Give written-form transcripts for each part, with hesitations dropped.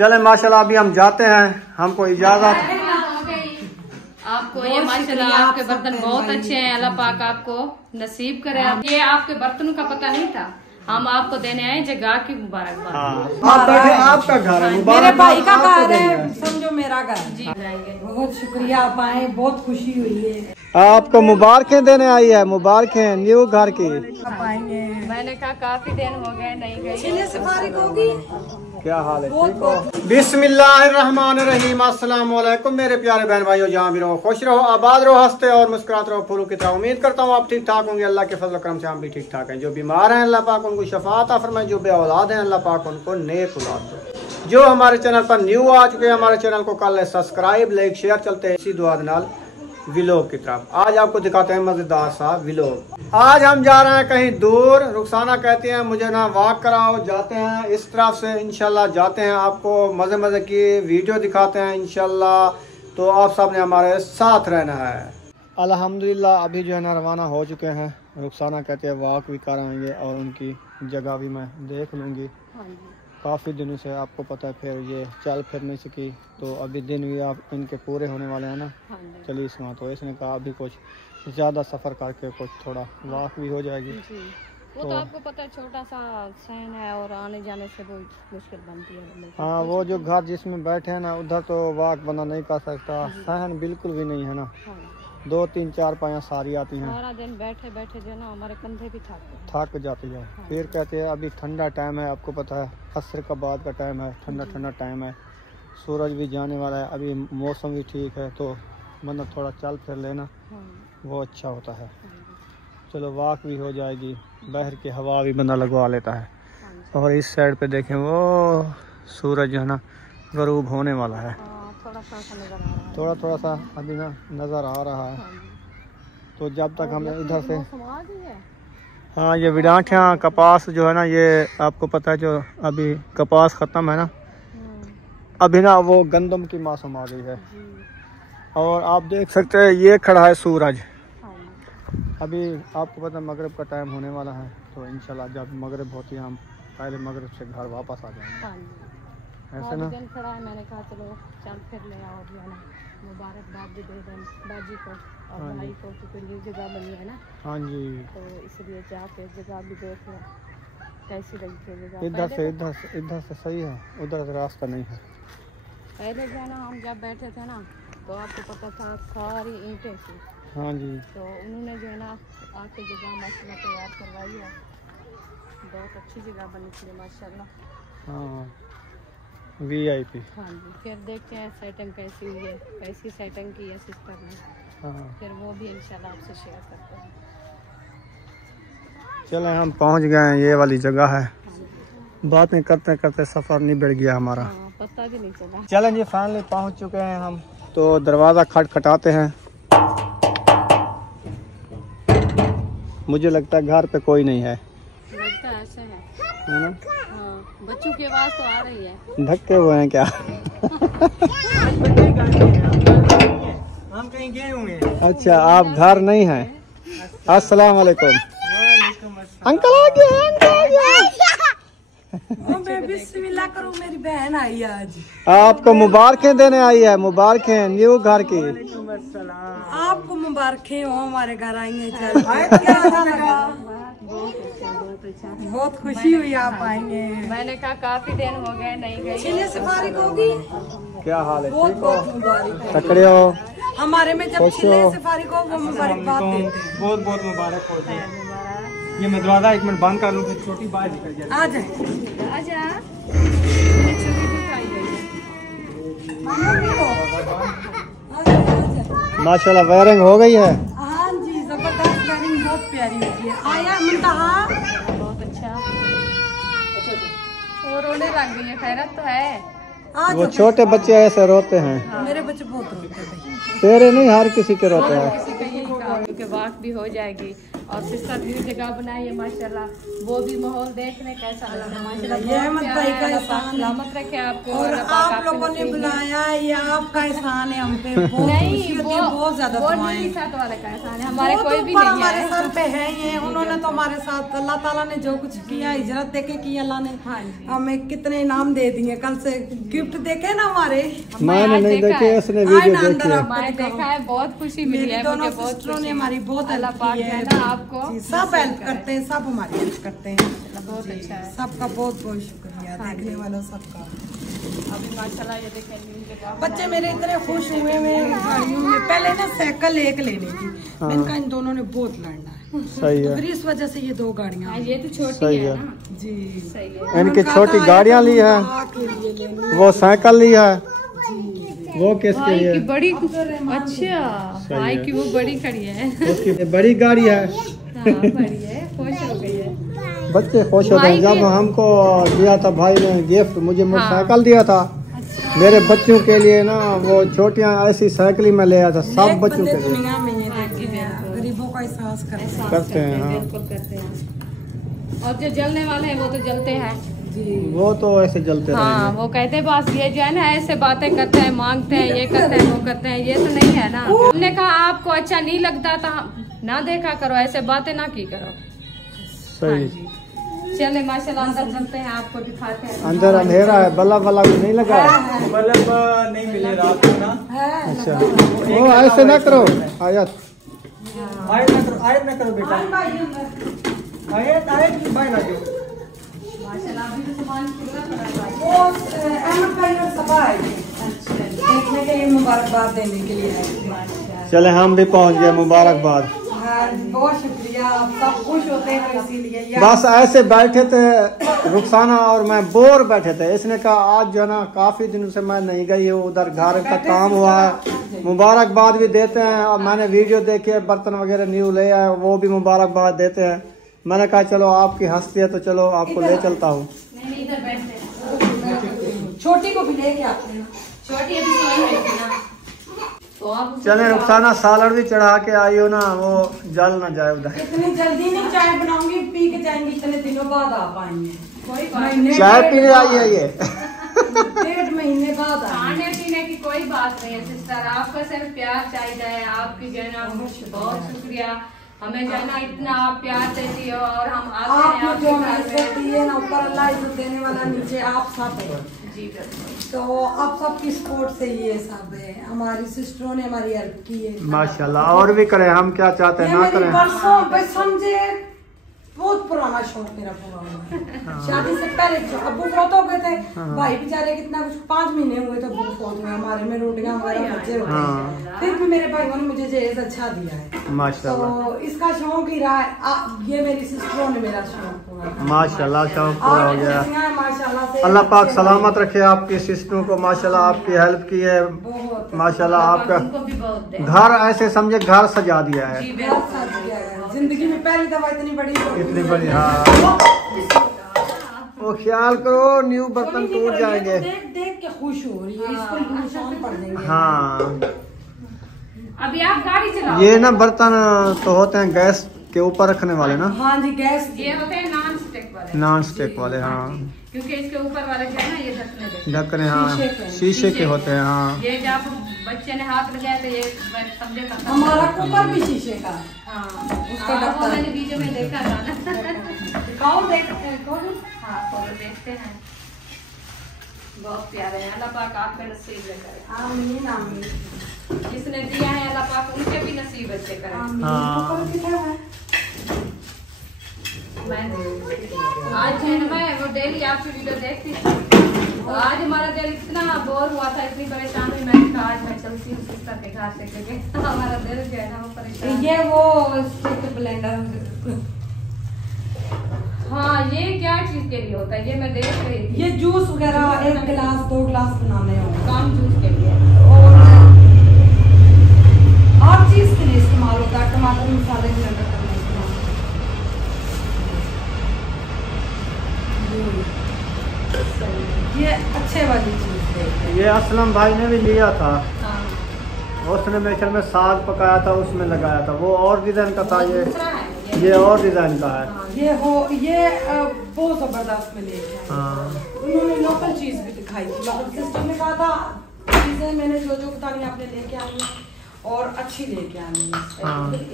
चले माशाल्लाह अभी हम जाते हैं, हमको इजाजत। आपको ये माशाल्लाह आपके बर्तन बहुत अच्छे हैं, अल्लाह पाक आपको नसीब करे। ये आपके बर्तनों का पता नहीं था, हम आपको देने आए जगह की मुबारकबाद। आपका घर है, मेरे भाई का घर है, समझो मेरा घर जी। बहुत शुक्रिया, आप आए, बहुत खुशी हुई है। आपको मुबारकें देने आई है, मुबारकें न्यू घर की। पाएंगे मैंने कहा काफी दिन हो गए नहीं गई, से फारिग होगी। क्या हाल है? ठीक हो? बिस्मिल्लाहिर्रहमानिर्रहीम। अस्सलाम वालेकुम मेरे प्यारे बहन भाइयों, जहाँ भी रहो खुश रहो, आबाद रहो, हंसते और मुस्कुराते रहो फूलों की तरह। उम्मीद करता हूँ आप ठीक ठाक होंगे। अल्लाह के फजल करम से हम भी ठीक ठाक हैं। जो बीमार हैं अल्लाह पाक उनको शफात अता फरमाए, जो बे औलाद हैं अल्लाह पाक उनको नेक औलाद दो। जो हमारे चैनल पर न्यू आ चुके हैं, हमारे चैनल को कर ले सब्सक्राइब, लाइक शेयर। चलते हैं इसी दुआ नाल व्लॉग की तरफ। आज आपको दिखाते हैं मजेदार सा व्लॉग। आज हम जा रहे हैं कहीं दूर। रुखसाना कहती हैं मुझे ना वॉक कराओ, जाते हैं इस तरफ से इंशाल्लाह, जाते हैं आपको मजे मजे की वीडियो दिखाते हैं इंशाल्लाह। तो आप सब ने हमारे साथ रहना है। अल्हम्दुलिल्लाह अभी जो है ना रवाना हो चुके हैं। रुखसाना कहते हैं वॉक भी कराएंगे और उनकी जगह भी मैं देख लूँगी। काफ़ी दिनों से आपको पता है फिर ये चल फिर नहीं सकी, तो अभी दिन भी आप इनके पूरे होने वाले हैं ना 40वां। तो इसने कहा अभी कुछ ज़्यादा सफ़र करके कुछ थोड़ा वॉक भी हो जाएगी। वो तो आपको पता है छोटा सा सहन है और आने जाने से बहुत मुश्किल बनती है। हाँ, वो जो घर जिसमें बैठे हैं ना उधर तो वॉक बंदा नहीं कर सकता, सहन बिल्कुल भी नहीं है ना। 2 3 4 पाया सारी आती हैं, सारा दिन बैठे बैठे जो ना हमारे कंधे भी थक जाती है। फिर कहते हैं अभी ठंडा टाइम है, आपको पता है असर का बाद का टाइम है, ठंडा ठंडा टाइम है, सूरज भी जाने वाला है, अभी मौसम भी ठीक है, तो बंदा थोड़ा चल फिर लेना वो अच्छा होता है। चलो वॉक भी हो जाएगी, बाहर की हवा भी बंदा लगवा लेता है। और इस साइड पे देखें वो सूरज जो है ना गरूब होने वाला है, थोड़ा सा अभी ना नज़र आ रहा है। तो जब तक हम इधर से हाँ ये विडाठिया कपास जो है ना, ये आपको पता है जो अभी कपास ख़त्म है ना, अभी ना वो गंदम की मौसम आ गई है। और आप देख सकते हैं ये खड़ा है सूरज। अभी आपको पता है मगरिब का टाइम होने वाला है, तो इंशाल्लाह जब मगरिब होती है हम पहले मगरिब से घर वापस आ जाएंगे। ऐसे ना खड़ा है, मैंने कहा चलो चल फिर ले आओ, जो है ना मुबारकबाद भी दे दें बाजी को और भाई को, क्योंकि न्यू जगह बनी है ना। हाँ जी, तो इसलिए जाके जगह भी देख लो कैसी लगी जगह। इधर से सही है, उधर से रास्ता नहीं है। पहले जो है ना हम जब बैठे थे ना तो आपको पता था सारी ईंटें थी। हाँ जी, तो उन्होंने जो है ना आके जगह माशाल्लाह तैयार करवाई है, बहुत अच्छी जगह बनी थी माशाल्लाह। हाँ VIP। हाँ जी, फिर देखते हैं सेटिंग कैसी हुई है, कैसी सेटिंग की है सिस्टर ने। हाँ फिर वो भी इंशाल्लाह आपसे शेयर करते हैं। चले हम पहुंच गए हैं, ये वाली जगह है। बातें करते करते सफ़र निबड़ गया हमारा, पता भी नहीं चला। चलें जी फाइनली पहुंच चुके हैं हम। तो दरवाज़ा खटखटाते हैं, मुझे लगता है घर पे कोई नहीं है, लगता है ऐसा है ना? हाँ, बच्चों की आवाज़ तो आ रही है। धक्के हुए हैं क्या? हम कहीं गए होंगे। अच्छा आप घर नहीं हैं। अस्सलाम वालेकुम। अंकल आ गया, अंकल आ गया। मैं बिस्मिल्लाह करूं, मेरी बहन आई है आज। आपको मुबारकें देने आई है, मुबारकें न्यू घर की। आपको मुबारकें हो, हमारे घर आई है। बहुत खुशी हुई आप आएंगे। मैंने कहा काफी दिन हो गए नहीं गई, से फारिग होगी। क्या हाल है? बहुत ठीक हो? बहुत मुबारक। तकड़े हो? हमारे में जब छिले से फारिग हो वो मुबारकबाद देते हैं। बहुत बहुत मुबारक हो जी। ये मैं दरवाजा 1 मिनट बंद कर लूँ, फिर छोटी बाहर निकल जाए। आ जाए आजा। माशाल्लाह वायरिंग हो गई है। हाँ जी, जबरदस्त वायरिंग, बहुत प्यारी होती है। आया मुंतहा बहुत अच्छा। वो रोने लग गई है, खैरत तो है। वो छोटे बच्चे ऐसे रोते हैं। मेरे बच्चे बहुत रोते हैं। तेरे नहीं, हर किसी के रोते हैं। किसी का यही काम है कि वॉक भी हो जाएगी और सिस्टर भी जगह बनाई है माशाल्लाह, वो भी माहौल देखने कैसा लगा माशाल्लाह। ये अहमद भाई का एहसान, सलामत रखे आपको और आप लोगों ने बुलाया, ये आपका एहसान है हम पे। बहुत ज्यादा दुआएं, साथ वाले का एहसान है, हमारे वो कोई तो भी ऊपर नहीं हमारे है। सर पे है ये, उन्होंने तो हमारे साथ अल्लाह ताला ने जो कुछ किया, हिजरत देके की अल्लाह ने, हमें कितने इनाम दे दिए। कल से गिफ्ट देखे ना हमारे, मैंने नहीं देखे, उसने वीडियो देखी है। मैंने देखा है, बहुत खुशी मिली है दोनों मुझे, बहुत सिस्टरों ने खुशी। हमारी बहुत अल्लाह हेल्प पाक की है है ना आपको, जी, सब हेल्प करते हैं, सब हमारी हेल्प करते हैं। बहुत अच्छा है। सबका बहुत बहुत शुक्रिया देखने वालों सबका। अभी माशाल्लाह ये देखें इनके पास बच्चे मेरे इतने खुश हुए में गाड़ियों में, पहले ना साइकिल एक लेने की, मैंने कहा इन दोनों ने बहुत लड़ना है, सही तो है, फिर इस वजह से ये 2 गाड़ियाँ ये तो छोटी सही है है। ना जी सही है। इनकी छोटी गाड़ियाँ ली है, वो साइकिल ली है, वो किसके भाई लिए? की बड़ी, अच्छा भाई की वो बड़ी खड़ी है। उसकी बड़ी गाड़ी है। हाँ बड़ी है, खुश हो गई है। बच्चे खुश होते हैं। जब हमको दिया था भाई ने गिफ्ट, मुझे मोटरसाइकिल दिया था मेरे बच्चों के लिए ना, वो छोटियां ऐसी साइकिल में ले आया था सब बच्चों के लिए। दुनिया में ये देखते हैं, गरीबों का एहसास करते हैं, हाँ। बिल्कुल करते हैं। और जो जलने वाले हैं वो तो जलते हैं, वो तो ऐसे जलते हाँ रहेंगे। वो कहते हैं बस ये जो है ना ऐसे बातें करते हैं, मांगते हैं, ये करते हैं, वो करते हैं, ये तो नहीं है ना। हमने कहा आपको अच्छा नहीं लगता था ना देखा करो, ऐसे बातें ना की करो। सही। चले माशाल्लाह अंदर चलते हैं, आपको दिखाते हैं। अंदर अंधेरा है, बल्ब वाला भी नहीं लगा है। बल्ब नहीं मिले रात को ना। अच्छा, वो ऐसे ना करो आयत, आयत ना करो बेटा, आयत की भाई ना करो। माशाल्लाह अभी तो सामान कितना पड़ा है। वो अहमद भाई और सबा है देखने के लिए, मुबारकबाद देने के लिए है। चले हम भी पहुंच गए, मुबारकबाद। हाँ, बहुत शुक्रिया, आप सब खुश होते हैं तो इसीलिए। बस ऐसे बैठे थे रुखसाना और मैं, बोर बैठे थे। इसने कहा आज जो है ना काफी दिनों से मैं नहीं गई हूँ उधर, घर का काम हुआ है, मुबारकबाद भी देते हैं। और मैंने वीडियो देखे, बर्तन वगैरह न्यू ले आए, वो भी मुबारकबाद देते हैं। मैंने कहा चलो आपकी हस्ती है तो चलो आपको ले चलता हूँ। इधर बैठते हैं, छोटी को भी लेके आते हैं, छोटी अभी सोई हुई थी ना, तो आप चले रुखसाना, सालन भी चढ़ा के आई हो ना, वो जल ना जाए उधर। इतनी जल्दी नहीं चाय बनाऊंगी, पी के जाएंगी, इतने दिनों बाद आ पाएंगे। कोई बात महीने चाय पीने आई है ये। 1.5 महीने बाद आएंगे। खाने पीने की कोई बात नहीं है सिस्टर, आपका सिर्फ प्यार चाहिए है। आपकी जो है ना बहुत शुक्रिया, हमें जो है ना इतना आप प्यार देती हो और हम आते हैं आपने जो आपके घर इज्जत दी है ना, ऊपर अल्लाह इज्जत देने वाला, नीचे आप सब है। जी बिल्कुल। तो आप सबकी सपोर्ट से ये सब है, हमारी सिस्टरों ने हमारी हेल्प की है माशाल्लाह, और भी करें, हम क्या चाहते हैं ये ना मेरी करें। बरसों पे समझे बहुत पुराना शौक मेरा पूरा हुआ है। शादी से पहले अब्बू फौत हो गए थे, भाई बेचारे कितना कुछ 5 महीने हुए थे अब्बू फौत हुए, हमारे में रोटियां वगैरह बचे हुए थे। फिर भी मेरे भाइयों ने मुझे जहेज अच्छा दिया है, माशाल्लाह तो इसका शौक ही रहा है। ये मेरी सिस्टरों ने मेरा शौक पूरा किया। माशाल्लाह, शौक पूरा हो गया। माशाल्लाह से अल्लाह पाक सलामत रखे आपकी सिस्टरों को, माशाल्लाह आपकी हेल्प की है, बहुत माशाल्लाह आपका उनको भी बहुत दे। घर ऐसे समझे घर सजा दिया है। जी बहुत बिल्कुल। साथ दिया है। जिंदगी में पहली दफा इतनी बड़ी इतनी बड़ी, हाँ वो ख्याल करो न्यू बर्तन टूट जाएंगे। देख देख के खुश हो रही है, इसको नुकसान पड़ देंगे। हाँ, अभी आप गाड़ी चलाओ। ये ना बर्तन तो होते हैं गैस के ऊपर रखने वाले ना, हाँ जी, गैस ये होते हैं नॉन स्टिक वाले, नॉन स्टिक वाले, हाँ क्योंकि इसके ऊपर वाले जो है ना ये ढकने देते ढकने, हाँ शीशे के होते हैं, हाँ हैं। ये जब बच्चे ने हाथ लगाया तो ये समझे खत्म। हमारा कुकर भी शीशे का। हाँ उसका हाँ, ढक्कन। वो मैंने वीडियो में देखा था ना। कौन देखते हैं, कौन? हाँ फोटो देखते हैं, बहुत प्यारे हैं। अल्लाह पाक आपका नसीब करे, आमीन आमीन जिसने दिया है अल्लाह पाक उनके भी नसीब अच्छे करे। आमीन। हाँ। कुकर किधर है? मैं आज है ना, मैं वो डेली आपकी वीडियो देखती थी, तो आज हमारा दिल इतना बोर हुआ था, इतनी परेशान हुई, मैंने कहा आज मैं चलती हूँ सिस्टर के घर से, क्योंकि हमारा दिल जो है ना वो परेशान। ये वो स्टिक ब्लेंडर। हाँ ये क्या चीज के लिए होता है, ये मैं देख रही थी। ये जूस वगैरह 1 गिलास 2 गिलास बनाने होंगे, काम जूस के लिए और हर चीज के लिए इस्तेमाल होता है, टमाटर मसाले ब्लेंडर करने के लिए। ये अच्छे वाली चीज है। ये असलम भाई ने भी लिया था, हाँ। उसने मेरे ख्याल में साग पकाया था उसमें लगाया था, वो और डिजाइन का था। ये दूसरा है ये और डिजाइन का है। ये बहुत जबरदस्त में लेके आए। उन्होंने लोकल चीज भी दिखाई थी। लोकल सिस्टम ने कहा था चीजें मैंने जो बतानी आपने लेके आनी है और अच्छी लेके आनी है,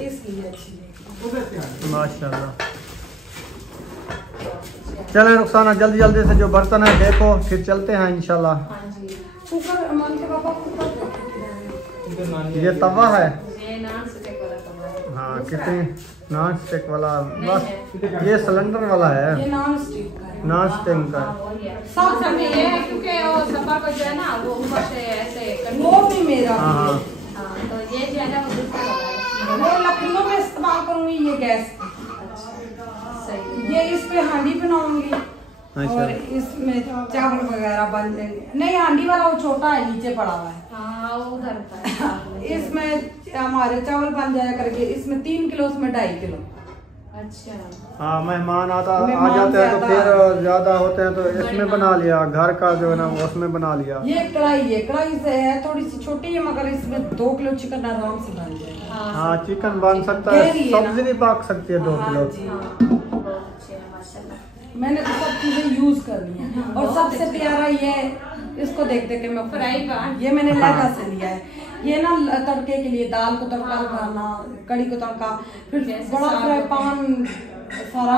इसलिए अच्छी लेके माशाल्लाह। चले रुखसाना जल्दी जल्दी से जो बर्तन है देखो, फिर चलते हैं इंशाल्लाह। कुकर मान के पापा कुकर ये तवा है। ये नॉन स्टिक वाला तवा है। हाँ कितनी नॉन स्टिक वाला, बस ये सिलेंडर वाला है, ये नॉन स्टिक का है। नॉन स्टिक का। सब सब ये है क्योंकि वो सफा को जो है ना वो ऊपर से ऐसे वो भी मेरा हाँ हाँ हाँ, तो ये जो है ना वो दूसरा वाला है। वो लकड़ियों में इस्तेमाल करूंगी, ये गैस सही ये इस पे हांडी बनाऊंगी अच्छा। और इसमें चावल वगैरह बन जाएंगे। नहीं हांडी वाला वो छोटा है, नीचे पड़ा हुआ है। हाँ वो उधर था। इसमें हमारे चावल बन जाया करके, इसमें 3 किलो, उसमें 2.5 किलो। अच्छा हाँ मेहमान आ जाते हैं तो ज्यादा फिर ज्यादा होते हैं तो इसमें बना लिया, घर का जो है ना उसमें बना लिया। ये कढ़ाई से है, थोड़ी सी छोटी है मगर इसमें 2 किलो चिकन आराम से बन जाएगा। हाँ चिकन बन सकता है, गहरी है ना? सब्जी भी पक सकती है 2 किलो। जी। बहुत अच्छे है माशाल्लाह। मैंने तो सब चीजें यूज कर ली हैं और सबसे प्यारा ये इसको देख देख के मैं फ्राई पैन। ये मैंने लहदा से लिया है। ये ना तड़के के लिए दाल को तड़का लगाना, कड़ी को तड़का, फिर बड़ा फ्राई पैन सारा।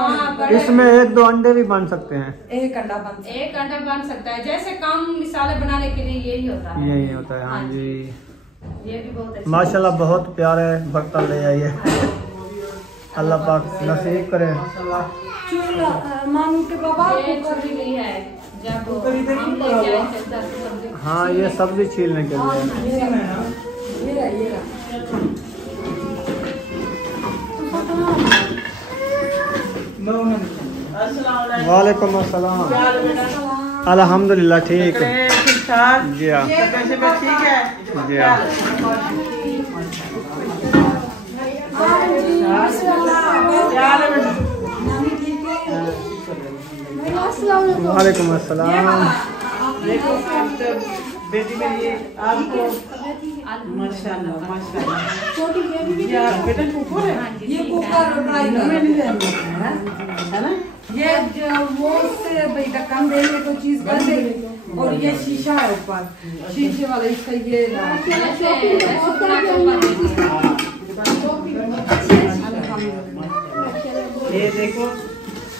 इसमें 1-2 अंडे भी बन सकते हैं। एक अंडा बन सकता है। जैसे कम मिसाले बनाने के लिए यही होता है। यही होता है। हाँ जी ये भी बहुत अच्छा माशाल्लाह बहुत प्यारे बर्तन ले आइए, अल्लाह पाक नसीब करे। चूल्हा मानू के बाबा ये छोटी ली है जब सब्जी। हाँ ये सब्जी छीलने के लिए। ये रहा। वालेकुम अस्सलाम। अल्हम्दुलिल्लाह ठीक है जी हाँ जी हाँ। वालेकुम अस्सलाम। बेटी मेरी आपको माशाल्लाह माशाल्लाह बेटा कुकर है। ये कुकर फ्राई है ना? ये जो वो से भाई ढक्कन देने को चीज कर दे और ये शीशा है ऊपर, शीशे वाला इसका ये ये देखो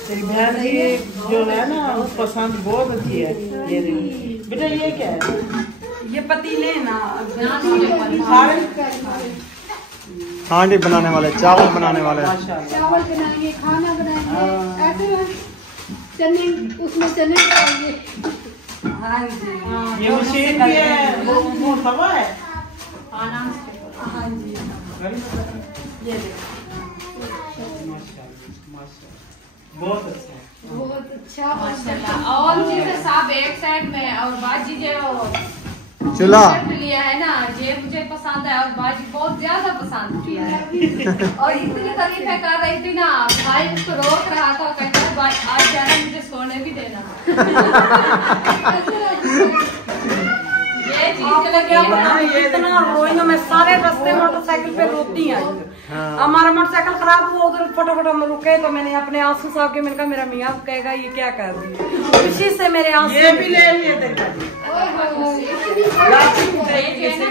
तेरी बहन की जो है ना पसंद बहुत अच्छी है। ये देखो बेटा ये क्या है? ये पतीले ना हांडी बनाने वाले, चावल बनाने वाले। चावल बनाएंगे, खाना बनाएंगे, ऐसे चने उसमें चने डालेंगे। हाँ जी ये मशीन भी है, वो तवा है। हाँ जी ये देखो बहुत अच्छा है। बहुत अच्छा माशाल्लाह। और चीजें सब एक साइड में और बाजी जो चूल्हा लिया है ना ये मुझे पसंद है और बाजी बहुत ज्यादा पसंद किया है। और इतनी तारीफें कर रही थी ना, भाई उसको रोक रहा था, कहता है भाई आज जाना मुझे सोने भी देना। ये चीज चला क्या पता ये इतना रोइंग मैं सारे रास्ते मोटरसाइकिल पे रोती आई। हमारा मोटरसाइकिल खराब हुआ, उधर फटाफट हम रुके तो मैंने अपने आंसू साहब के, मैंने कहा मेरा मियाँ कहेगा ये क्या कर रही है, इसी से मेरे आंसू। ये भी ले लिए देखा जी।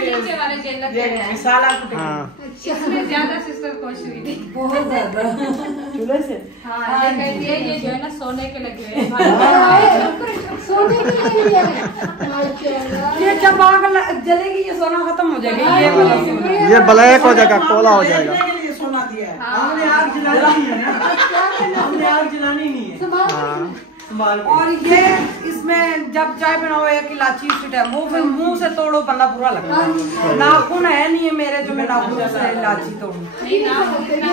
नीचे वाले जेल ये मिसाला हाँ इसमें ज्यादा सिस्टर खुश हुई थी। बहुत ज्यादा चूल्हे से। हाँ ये कहती है ये जो है ना सोने के लगे हुए हैं। सोने के लिए ये जब आग जलेगी ये सोना खत्म हो जाएगा। ये ब्लैक हो जाएगा, कोला हो जाएगा। के लिए सोना दिया है। हमने आग जलानी है ना, हमने आग जलानी नहीं है। हाँ संभाल के। और ये इसमें जब चाय बनाओ एक इलायची इसी टाइम वो फिर मुंह से तोड़ो बंदा बुरा लगता है। नाखून है नहीं है मेरे जो मैं नाखून से इलायची तोड़ूं।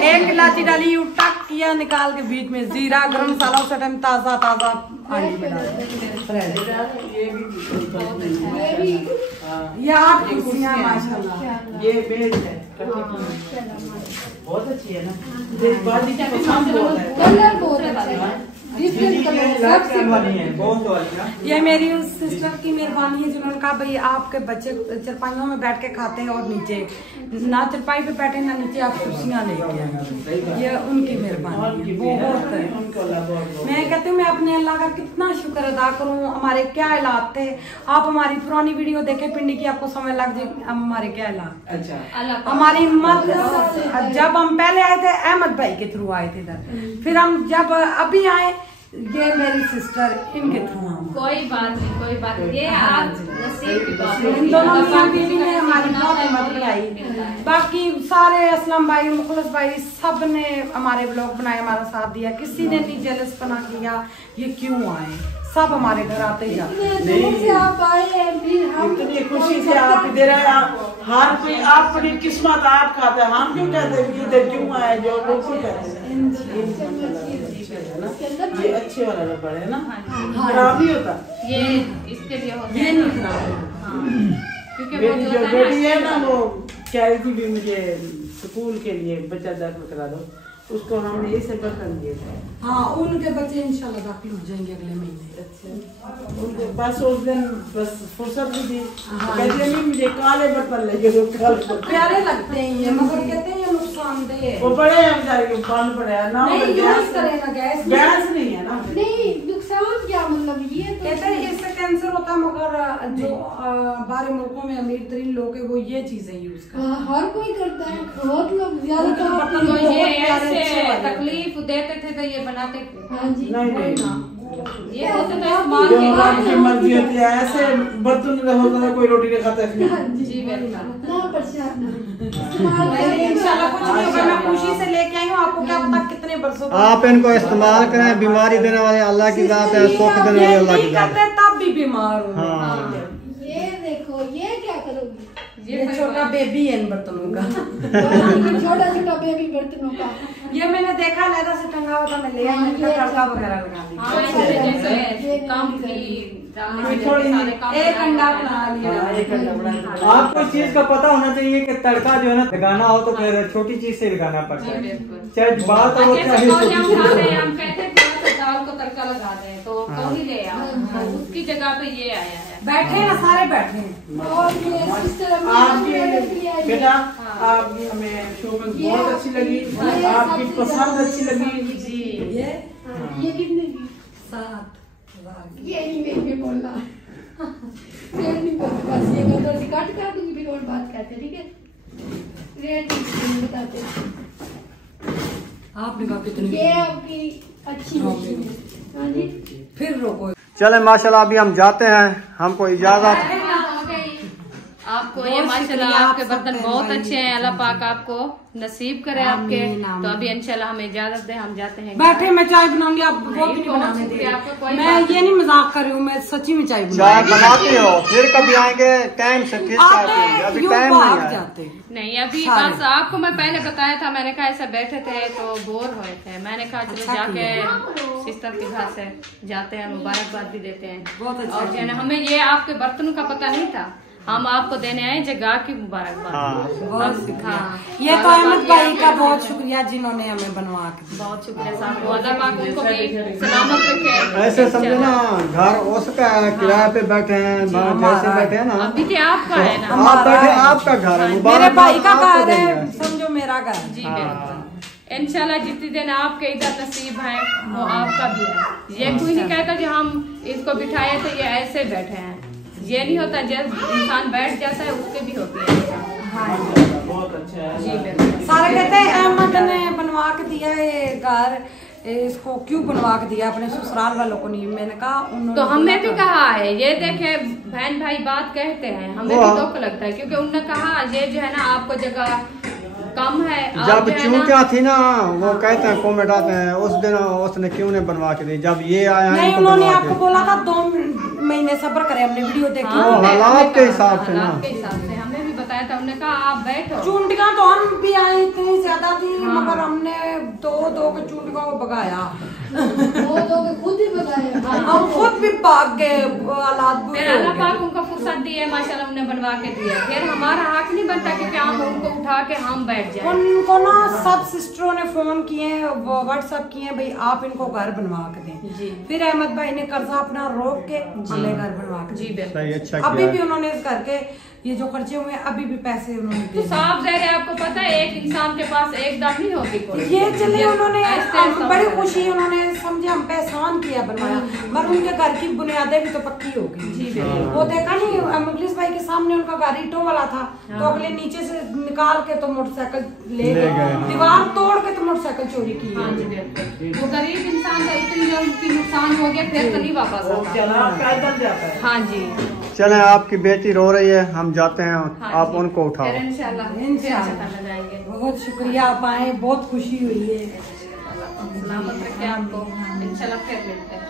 एक इलायची डाली टक किया निकाल के बीच में जीरा गरम मसाला उस टाइम ताजा ताजा हांडी में डाल। ये 8 कुर्सियां माशाल्लाह। ये बेज है, बहुत अच्छी है ना। देख बाजी की पसंद बहुत है। कलर बहुत अच्छा है। डिफरेंट कलर वाली है, बहुत वाली ना। ये मेरी उस सिस्टर की मेहरबानी है जिन्होंने कहा भाई आपके बच्चे चरपाइयों में बैठ के खाते हैं और नीचे ना चरपाई पे बैठे ना नीचे आप कुर्सियां लेके आए, ये उनकी मेहरबानी है बहुत है। मैं कहती हूँ मैं अपने अल्लाह का कितना शुक्र अदा करूँ, हमारे क्या हालात थे। आप हमारी पुरानी वीडियो देखे पिंडी की, आपको समझ लग जाए हमारे क्या हालात। अच्छा हमारी हिम्मत, जब हम पहले आए थे अहमद भाई के थ्रू आए थे इधर, फिर हम जब अभी आए ये मेरी सिस्टर इनके थ्रू हम। कोई बात नहीं, कोई बात नहीं, ये आप नसीब की बात है। इन दोनों मियां बीवी ने हमारी बहुत हिम्मत बनाई। बाकी सारे असलम भाई, मुखलस भाई, सब ने हमारे ब्लॉग बनाए, हमारा साथ दिया। किसी ने नहीं जेलस बना किया ये क्यों आए, सब हमारे घर आते ही जाते। आप आए हैं, फिर हम इतनी खुशी से आप इधर आए, हर कोई आपकी किस्मत आप खाते हैं, हम क्यों कहते हैं कि इधर क्यों आए, जो लोग क्यों कहते हैं। ये अच्छे वाला रबड़ है ना, खराब नहीं होता ये, इसके लिए होता ये है नहीं खराब। क्योंकि मेरी जो बेटी है ना वो कह रही थी भी मुझे स्कूल के लिए बच्चा दाखिल करा दो, उसको हमने इसे बर्तन दिए थे। हाँ उनके बच्चे इंशाल्लाह दाखिल हो जाएंगे अगले महीने। अच्छा उनको बस उस दिन बस फुर्सत भी थी, कहते नहीं मुझे काले बर्तन लगे, वो काले बर्तन प्यारे लगते हैं ये, मगर कहते हैं ये नुकसानदेह है। वो बड़े हैं बेचारे के बंद पड़े हैं ना, नहीं यूज करें ना गैस, गैस नहीं है ना। नहीं नुकसान क्या, मतलब ये तो कहते हैं इससे कैंसर होता है, मगर जो बाहरी मुल्कों में अमीर तरीन लोग है वो ये चीजें यूज करते हैं। हाँ, हर कोई करता है, बहुत लोग ज्यादातर बर्तन तो ये बहुत प्यारे अच्छे ऐसे वाले। तकलीफ देते थे तो ये बनाते थे। हाँ जी, नहीं ये होते तो इस्तेमाल जो के आपकी मर्जी होती है, ऐसे बर्तन में होता है कोई रोटी नहीं खाता इसमें। जी बिल्कुल। ना परेशान नहीं, इंशाल्लाह कुछ नहीं होगा, मैं खुशी से लेके आई हूँ। आपको क्या पता कितने बरसों बाद। आप इनको इस्तेमाल करें, बीमारी देने वाले अल्लाह की जात है, सुख देने वाले अल्लाह की जात है। करते तब भी बीमार हूँ। हाँ ये देखो, ये क्या करोगी? ये छोटा बेबी है इन बर्तनों का। छोटा छोटा बेबी बर्तनों का। ये मैंने देखा लहदा से टंगा हुआ था, मैं ले आई, मैंने तड़का वगैरह लगा दी। हाँ, जैसे काम की थोड़ी एक अंडा बना लिया। एक घंटा बना आपको इस चीज का पता होना चाहिए कि तड़का जो है ना लगाना हो तो फिर छोटी चीज से लगाना पड़ता है, बिल्कुल। चाहे बात हो जैसे चाहे कौन छोटी हम चीज खा हो। रहे हैं, हम कहते हैं थोड़ा सा दाल को तड़का लगा दें तो कौन ही ले आओ, उसकी जगह पे ये आया है। बैठे हैं ना, सारे बैठे हैं। और ये सिस्टर आपकी बेटा आपकी हमें शोबत बहुत अच्छी लगी, आपकी पसंद अच्छी लगी जी। ये कितने की? 7 ये नहीं मेरे में बोलना। रेट नहीं बोलते, बस ये मैं तो काट कर दूंगी, फिर और बात करते, ठीक है? रेट नहीं बताते। आपने कहा कितनी? ये आपकी अच्छी मशीन है। हाँ जी। फिर रोको। चले माशाल्लाह अभी हम जाते हैं, हमको इजाजत। आपको ये माशाल्लाह आपके बर्तन बहुत अच्छे हैं, अल्लाह पाक आपको नसीब करे आपके। तो अभी इंशाल्लाह हमें इजाजत दे, हम जाते हैं। बैठे मैं चाय बनाऊंगी, आप वो भी नहीं बनाने दे। आपको कोई मैं ये नहीं मजाक कर रही हूँ, मैं सच्ची में चाय चाय बनाते हो, फिर कभी आएंगे टाइम से, फिर चाय पिएंगे, आते अभी यूं टाइम नहीं भाग है। जाते। नहीं अभी सारे। बस आपको मैं पहले बताया था, मैंने कहा ऐसा बैठे थे तो बोर हुए थे, मैंने कहा चलो जाके सिस्टर के घर से जाते हैं, मुबारकबाद भी देते हैं। बहुत अच्छा और जो है ना, हमें ये आपके बर्तनों का पता नहीं था, हम आपको देने आए जगह की मुबारकबाद। बहुत शुक्रिया। हाँ। ये तो अहमद भाई का बहुत शुक्रिया जिन्होंने हमें बनवा के दिया। बहुत शुक्रिया साहब, अल्लाह पाक उनको भी सलामत रखे। ऐसे समझो ना, घर उसका है, किराए पे बैठे हैं, जैसे बैठे हैं ना, अभी तो आपका है ना। आप बैठे, आपका घर है, मेरे मुबारक भाई का आपको घर है, देंगे। समझो मेरा घर है। जी बिल्कुल। इंशाल्लाह जितनी दिन आपके इधर नसीब है वो आपका भी है। ये कोई नहीं कहता जो हम इसको बिठाए थे ये ऐसे बैठे हैं, ये नहीं होता, जब इंसान बैठ जाता है उसके भी होती है। बहुत अच्छा है जी बिल्कुल। सारे कहते हैं अहमद ने बनवा के दिया ये घर, इसको क्यों बनवा के दिया, अपने ससुराल वालों को नहीं। मैंने कहा उन्होंने, तो हमने भी कहा है, ये देखे बहन भाई बात कहते हैं, हमें भी दुख लगता है क्योंकि उन्होंने कहा ये जो है ना आपको जगह कम है। आप जब जो है चूतिया थी ना, वो कहते हैं कमेंट आते हैं, उस दिन उसने क्यों नहीं बनवा के दी, जब ये आया है नहीं इनको उन्होंने बनवा आपको के। बोला था 2 महीने सब्र करें, हमने वीडियो देखी। हाँ, वो हालात के हिसाब से ना। हालात के हिसाब से हमने भी बताया था, उन्होंने कहा आप बैठो। चूंटियां तो हम भी आई इतनी ज्यादा थी, मगर हमने 2 के चूंटियों को भगाया। वो लोग खुद ही बताए। हम खुद भी भाग गए, हालात बुरे फिर हो अल्लाह गए। पाक उनको फुर्सत दिए ये माशाल्लाह उन्हें बनवा के दिया। फिर हमारा हक नहीं बनता कि हम उनको उठा के हम बैठ जाए। उनको ना सब सिस्टरों ने फोन किए, वो व्हाट्सएप किए, भाई आप इनको घर बनवा के दें जी। फिर अहमद भाई ने कर्जा अपना रोक के हमें घर बनवा के जी। अच्छा, अभी भी उन्होंने इस घर के ये जो खर्चे हुए अभी भी पैसे उन्होंने तो साफ ज़ाहिर है, आपको पता है एक इंसान के पास एक दम नहीं होती कोई। ये चले उन्होंने बड़ी खुशी उन्होंने समझे हम पे एहसान किया बनवाया, मगर उनके घर की बुनियादें भी तो पक्की हो गई। वो देखा नहीं मुखलिस भाई के सामने उनका घर ईंटों वाला था, तो अगले नीचे से निकाल के तो मोटरसाइकिल ले गए, दीवार तोड़ के तो मोटरसाइकिल चोरी की। वो गरीब इंसान का इतनी जो नुकसान हो गया फिर तो नहीं वापस आता। हाँ जी चलें, आपकी बेटी रो रही है, हम जाते हैं। हाँ, आप उनको उठाओ। इंशाल्लाह बहुत शुक्रिया, आप आए, बहुत खुशी हुई है। सलामत रखे आपको, इंशाल्लाह फिर मिलते हैं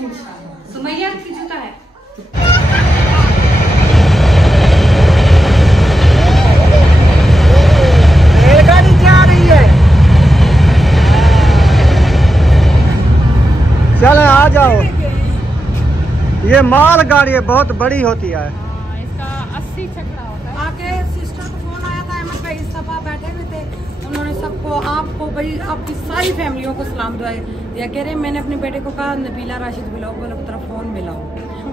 इंशाल्लाह। सुमैया की जूता है। रेलगाड़ी क्या आ रही है? चले आ जाओ। ये माल गाड़ी है, बहुत बड़ी होती है। इसका 80 चक्रा होता है। आके सिस्टर को फोन आया था, अहमद भाई इस दफा बैठे हुए थे, उन्होंने सबको आपको भाई आपकी सारी फैमिलियों को सलाम दुआएं दिया। कह रहे मैंने अपने बेटे को कहा नबीला राशिद ब्लॉग वालों की तरफ फोन मिलाओ,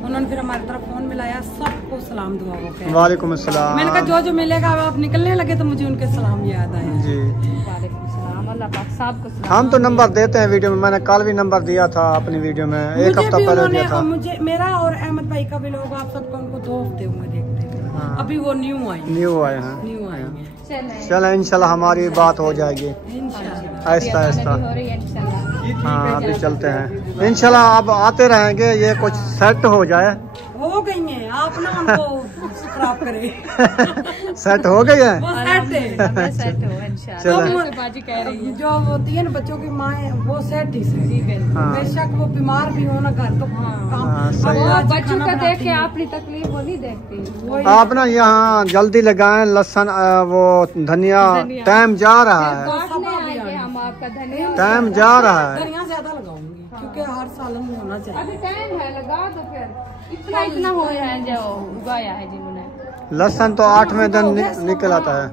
उन्होंने फिर हमारी तरफ फोन मिलाया, सबको सलाम दुआ हो। वालेकुम अस्सलाम। मैंने कहा जो जो मिलेगा आप निकलने लगे तो मुझे उनके सलाम याद आए जी। अल्लाह पाक सबको सलाम। हम तो नंबर देते हैं वीडियो में, मैंने कल भी नंबर दिया था अपनी वीडियो में, एक हफ्ता पहले दिया था। मुझे मेरा और अहमद भाई का भी लोग आप सबको उनको 2 हफ्ते हुए देखते हैं। हाँ। अभी वो न्यू आए हैं। चले इंशाल्लाह हमारी बात हो जाएगी आहिस्ता आहिस्ता। हाँ अभी चलते हैं इंशाल्लाह, अब आते रहेंगे, ये कुछ सेट हो जाए। हो गई है, आप ना उनको खराब करें। सेट हो गई है, वो सेट है। सेट हो इंशाल्लाह। चलो बाजी कह रही है जो वो 3 बच्चों की माँ है वो सेट ही है। हाँ। बेशक वो बीमार भी हो ना घर तो काम सही है। बच्चों का देख के अपनी तकलीफ वो नहीं देखती। आप ना यहाँ जल्दी लगाएं, लहसुन वो धनिया, टाइम जा रहा है, हम आपका धनिया टाइम जा रहा है। धनिया ज्यादा लगाऊंगी क्योंकि हर साल में होना चाहिए। अभी टाइम है, लगा दो फिर। इतना हो है जो उगाया है जिन्होंने। लहसुन तो 8वें दिन निकल आता है।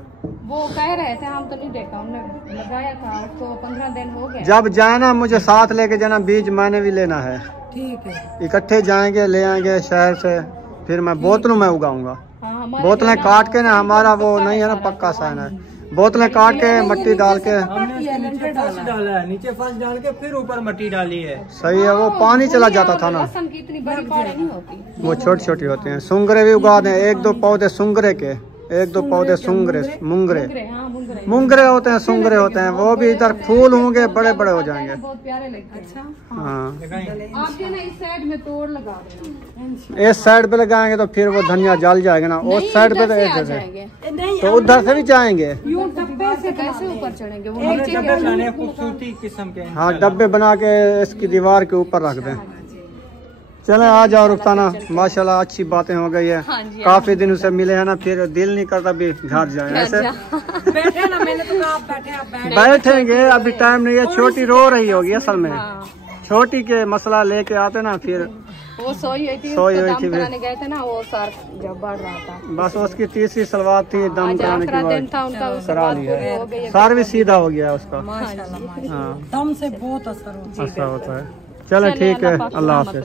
वो कह रहे थे, हम तो नहीं देखा, हमने लगाया था उसको 15 दिन हो गए। जब जाए ना मुझे साथ लेके जाना, बीज मैंने भी लेना है। ठीक है, इकट्ठे जाएंगे, ले आएंगे शहर से, फिर मैं बोतलों में उगाऊंगा। बोतलें काट के ना, हमारा वो नहीं है ना पक्का साइन है, बोतलें काट के मट्टी डाल के डाला है, नीचे फर्श डाल के फिर ऊपर मट्टी डाली है। सही है, वो पानी चला जाता था ना। लहसुन की इतनी बड़ी पौधे नहीं होती, वो छोटी छोटी होती हैं। सुंगरे भी उगा दें, 1-2 पौधे सुंगरे के, 1-2 पौधे सुंगरे मुंगरे मुंगरे होते हैं, सुंगरे होते हैं, वो भी इधर फूल होंगे, बड़े बड़े हो जाएंगे। बहुत प्यारे लगते हैं। अच्छा हाँ आपके ना इस साइड में तोड़ लगा देना। इस साइड पे लगाएंगे तो फिर वो धनिया जल जाएगा ना, उस साइड पे तो उधर से भी जाएंगे। डब्बे से कैसे ऊपर चढ़ेंगे? वो डब्बे बनाने खूबसूरती किस्म के। हाँ डब्बे बना के इसकी दीवार के ऊपर रख दें। चले आ जाओ रुखसाना, माशाल्लाह अच्छी बातें हो गई है। काफी दिनों से मिले हैं ना, फिर दिल नहीं करता भी घर जाए। ऐसे बैठे ना, मैंने तो कहा आप बैठे, बैठेंगे, अभी टाइम नहीं है। छोटी रो रही होगी असल में, छोटी के मसला लेके आते ना, फिर वो सोई हुई थी, बनाने गए थे ना, वो सर जब बढ़ रहा था, बस उसकी तीसरी सलवार थी, दम कराने के बाद करा लिया, सर भी सीधा हो गया उसका। हाँ दम से बहुत असर होता है। चलो ठीक है, अल्लाह हाफिज।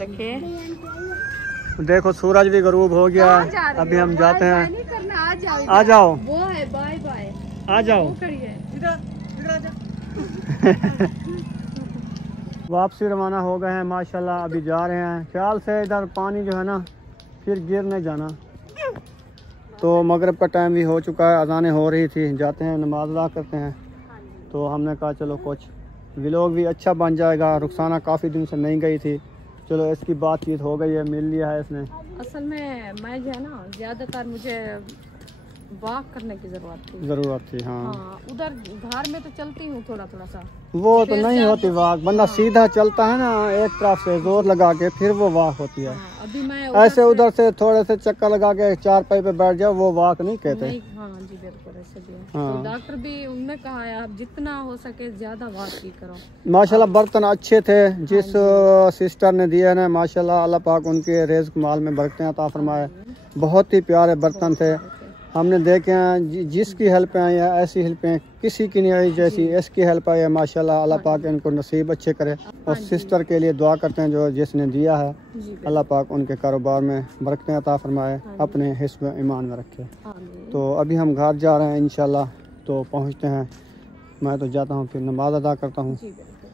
देखो सूरज भी गरूब हो गया, अभी हम जाते हैं। आ जाओ, वो है बाय बाय, आ जाओ। वापसी रवाना हो गए हैं माशाल्लाह, अभी जा रहे हैं। ख्याल से इधर पानी जो है ना फिर गिर नहीं जाना। तो मगरिब का टाइम भी हो चुका है, अज़ानें हो रही थी, जाते हैं नमाज अदा करते हैं। तो हमने कहा चलो कुछ व्लॉग भी अच्छा बन जाएगा। रुखसाना काफ़ी दिन से नहीं गई थी, चलो इसकी बातचीत हो गई है, मिल लिया है इसने। असल में मैं जो है ना ज़्यादातर मुझे वॉक करने की जरूरत थी। हाँ उधर घर में तो चलती हूँ थोड़ा थोड़ा सा, वो तो नहीं होती वाक, बंदा सीधा चलता है ना एक तरफ से जोर लगा के, फिर वो वाक होती है। अभी मैं ऐसे उधर से थोड़े से चक्कर लगा के चार पाई पे बैठ जाओ, वो वाक नहीं कहते। हाँ जी बिल्कुल ऐसे भी है। तो डॉक्टर भी उनने कहा है आप जितना हो सके ज्यादा वॉक भी करो। माशाल्लाह बर्तन अच्छे थे जिस सिस्टर ने दिए ना, माशाल्लाह अल्लाह पाक उनके रिज़्क़ माल में बरकतें अता फरमाए। बहुत ही प्यारे बर्तन थे, हमने देखे हैं। जिसकी हेल्प आई है ऐसी हेल्पें किसी की नहीं आई जैसी इसकी हेल्प आई है। माशाल्लाह अल्लाह पाक इनको नसीब अच्छे करे। और सिस्टर के लिए दुआ करते हैं जो जिसने दिया है, अल्लाह पाक उनके कारोबार में बरकतें अता फरमाए, अपने हिस्ब ईमान में रखे। तो अभी हम घर जा रहे हैं इंशाल्लाह, तो पहुँचते हैं। मैं तो जाता हूँ फिर नमाज अदा करता हूँ।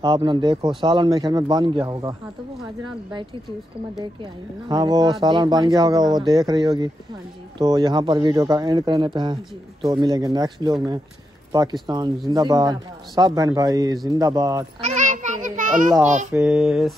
आप ना देखो सालन में ख्याल में बन गया होगा। हाँ तो वो हाजरा बैठी थी उसको मैं देख के आई हूँ ना। हाँ वो सालन बन गया होगा, वो देख रही होगी। हाँ जी। तो यहाँ पर वीडियो का एंड करने पे हैं, तो मिलेंगे नेक्स्ट व्लॉग में। पाकिस्तान जिंदाबाद, सब बहन भाई जिंदाबाद। अल्लाह हाफिज।